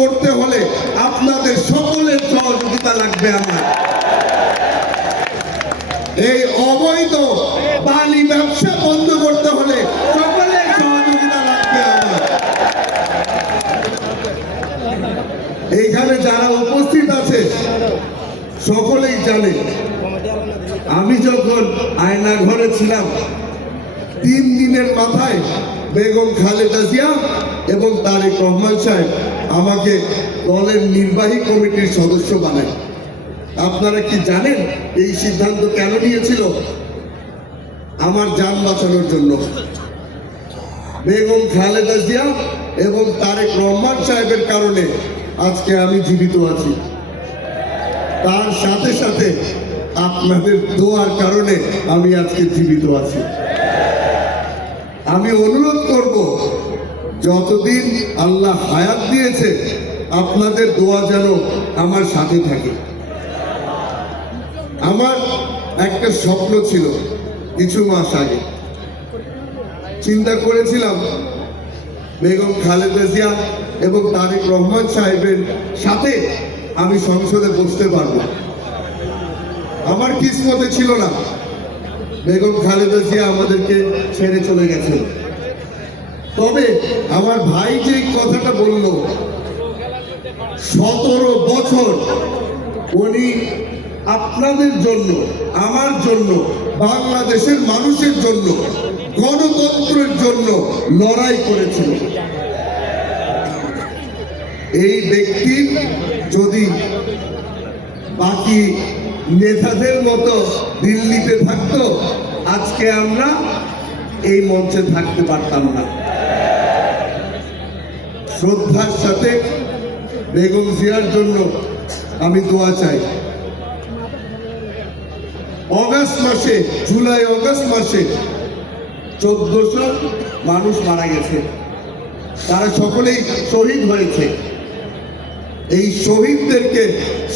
করতে হলে আপনাদের সকলের সহযোগিতা লাগবে। আমার এই অবৈধ বালি ব্যবসা বন্ধ করতে হলে সকলের সহযোগিতা লাগবে। আমার এইখানে যারা উপস্থিত আছে সকলেই জানে, আমি যখন আয়না ঘরে ছিলাম 3 দিনের মাথায় বেগম খালেদা জিয়া এবং তারেক রহমান সাহেব আমাকে দলের নির্বাহী কমিটির সদস্য বানায়। আপনারা কি জানেন এই সিদ্ধান্ত কেন নিয়েছিল? আমার জান বাঁচানোর জন্য। বেগম খালেদা জিয়া এবং তারেক রহমান সাহেবের কারণে আজকে আমি জীবিত আছি। তার সাথে সাথে আপনাদের দোয়ার কারণে আমি আজকে জীবিত আছি। আমি অনুরোধ করব, যতদিন আল্লাহ হায়াত দিয়েছে আপনাদের দোয়া যেন আমার সাথে থাকে। আমার একটা স্বপ্ন ছিল কিছু মাস আগে, চিন্তা করেছিলাম বেগম খালেদা জিয়া এবং তারেক রহমান সাহেবের সাথে আমি সংসদে বসতে পারবো। আমার কিসমতে ছিল না, বেগম খালেদা জিয়া আমাদেরকে ছেড়ে চলে গেছেন। তবে আমার ভাই যে কথাটা বলল, 17 বছর উনি আপনাদের জন্য, আমার জন্য, বাংলাদেশের মানুষের জন্য, গণতন্ত্রের জন্য লড়াই করেছিল। এই ব্যক্তির যদি বাকি নেতাদের মতো দিল্লিতে থাকতো, আজকে আমরা এই মঞ্চে থাকতে পারতাম না। শ্রদ্ধার সাথে বেগম জিয়ার জন্য আমি দোয়া চাই। অগাস্ট মাসে, জুলাই অগাস্ট মাসে 1400 মানুষ মারা গেছে, তারা সকলেই শহীদ হয়েছে। এই শহীদদেরকে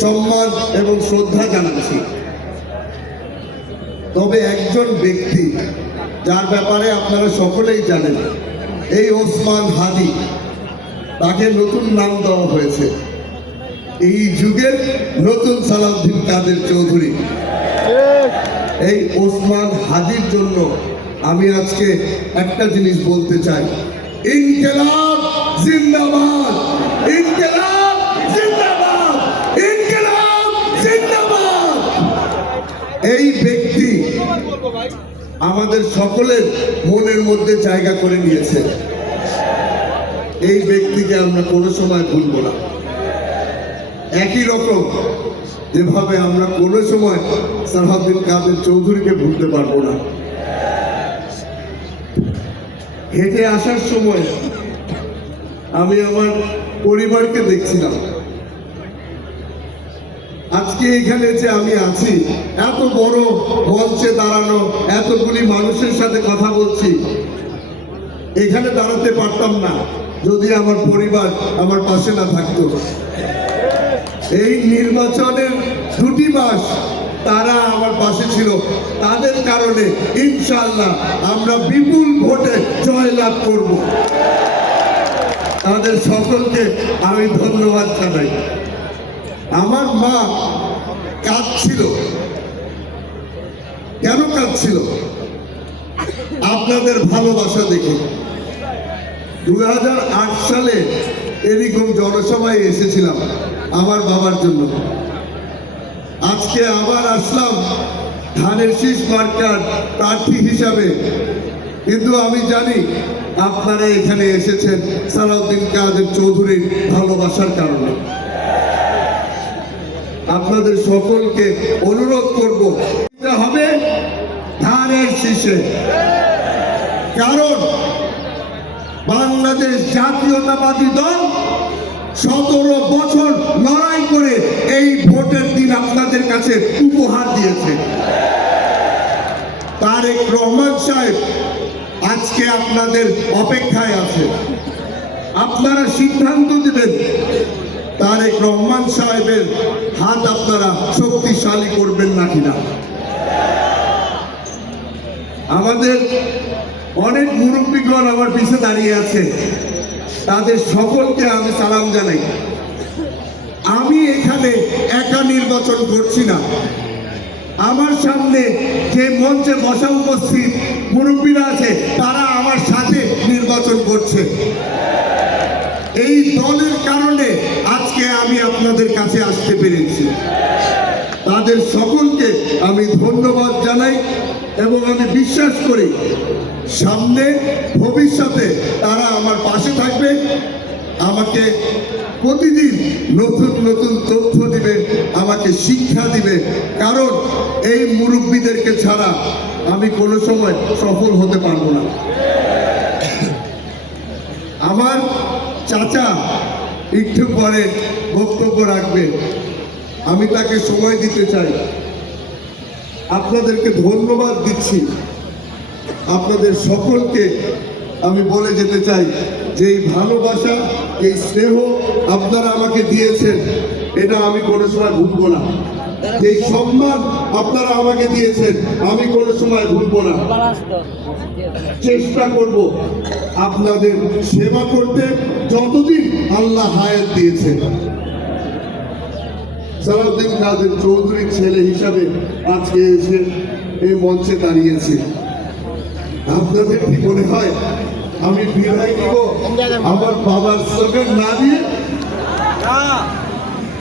সম্মান এবং শ্রদ্ধা জানাচ্ছি। তবে একজন ব্যক্তি যার ব্যাপারে আপনারা সকলেই জানেন, এই ওসমান হাদি, তাকে নতুন নাম দেওয়া হয়েছে, এই যুগের নতুন সালাউদ্দিন কাদের চৌধুরী। এই ওসমান হাদির জন্য আমি আজকে একটা জিনিস বলতে চাই, ইনকিলাব জিন্দাবাদ, ইনকিলাব জিন্দাবাদ, ইনকিলাব জিন্দাবাদ। এই ব্যক্তি আমাদের সকলের মনের মধ্যে জায়গা করে নিয়েছে। এই ব্যক্তিকে আমরা কোনো সময় ভুলব না। একই রকম যেভাবে আমরা কোনো সময় সালাউদ্দিন কাদের চৌধুরীকে ভুলতে পারবো না। হেঁটে আসার সময় আমি আমার পরিবারকে দেখছিলাম। আজকে এখানে যে আমি আছি, এত বড় মঞ্চে দাঁড়ানো, এতগুলি মানুষের সাথে কথা বলছি, এখানে দাঁড়াতে পারতাম না যদি আমার পরিবার আমার পাশে না থাকতো। এই নির্বাচনের 2টি মাস তারা আমার পাশে ছিল, তাদের কারণে ইনশাআল্লাহ আমরা বিপুল ভোটে জয়লাভ করব। তাদের সকলকে আমি ধন্যবাদ জানাই। আমার মা কাঁদছিল। কেন কাঁদছিল? আপনাদের ভালোবাসা দেখে। 2008 সালে এরকম জনসভায় এসেছিলাম আমার বাবার জন্য। আজকে আবার আসলাম ধানের শীষ মার্কার প্রার্থী হিসাবে, কিন্তু আমি জানি আপনারা এখানে এসেছেন সালাউদ্দিন কাদের চৌধুরীর ভালোবাসার কারণে। আপনাদের সকলকে অনুরোধ করব, হবে ধানের শীষে। কারণ বাংলাদেশ জাতীয়তাবাদী দল 17 বছর লড়াই করে এই ভোটের দিন আপনাদের কাছে উপহার দিয়েছে। তারেক রহমান সাহেব আজকে আপনাদের অপেক্ষায় আছে। আপনারা সিদ্ধান্ত দিবেন তারেক রহমান সাহেবের হাত আপনারা শক্তিশালী করবেন না কিনা। আমাদের অনেক মুরব্বীগণ আমার পিছে দাঁড়িয়ে আছে, তাদের সকলকে আমি সালাম জানাই। আমি এখানে একা নির্বাচন করছি না, আমার সামনে যে মঞ্চে বসা উপস্থিত মুরব্বীরা আছে তারা আমার সাথে নির্বাচন করছে। এই দলের কারণে আজকে আমি আপনাদের কাছে আসতে পেরেছি। তাদের সকলকে আমি ধন্যবাদ জানাই এবং আমি বিশ্বাস করি সামনে ভবিষ্যতে তারা আমার পাশে থাকবে, আমাকে প্রতিদিন নতুন নতুন তথ্য দিবে, আমাকে শিক্ষা দিবে, কারণ এই মুরব্বীদেরকে ছাড়া আমি কোনো সময় সফল হতে পারবো না। আমার চাচা একটু পরে বক্তব্য রাখবে, আমি তাকে সময় দিতে চাই। আপনাদেরকে ধন্যবাদ দিচ্ছি, আপনাদের সকলকে আমি বলে যেতে চাই যে এই ভালোবাসা, এই স্নেহ আপনারা আমাকে দিয়েছেন, এটা আমি কোনো সময় ভুলবো না। এই সম্মান আপনারা আমাকে দিয়েছেন, আমি কোনো সময় ভুলবো না। চেষ্টা করব আপনাদের সেবা করতে যতদিন আল্লাহ হায়াত দিয়েছেন। সালাউদ্দিন কাদের চৌধুরীর ছেলে হিসাবে আজকে এসে এই মঞ্চে দাঁড়িয়েছি। আপনাদের কি মনে হয় আমি বিদায় দিব আমার বাবার সঙ্গে না দিয়ে?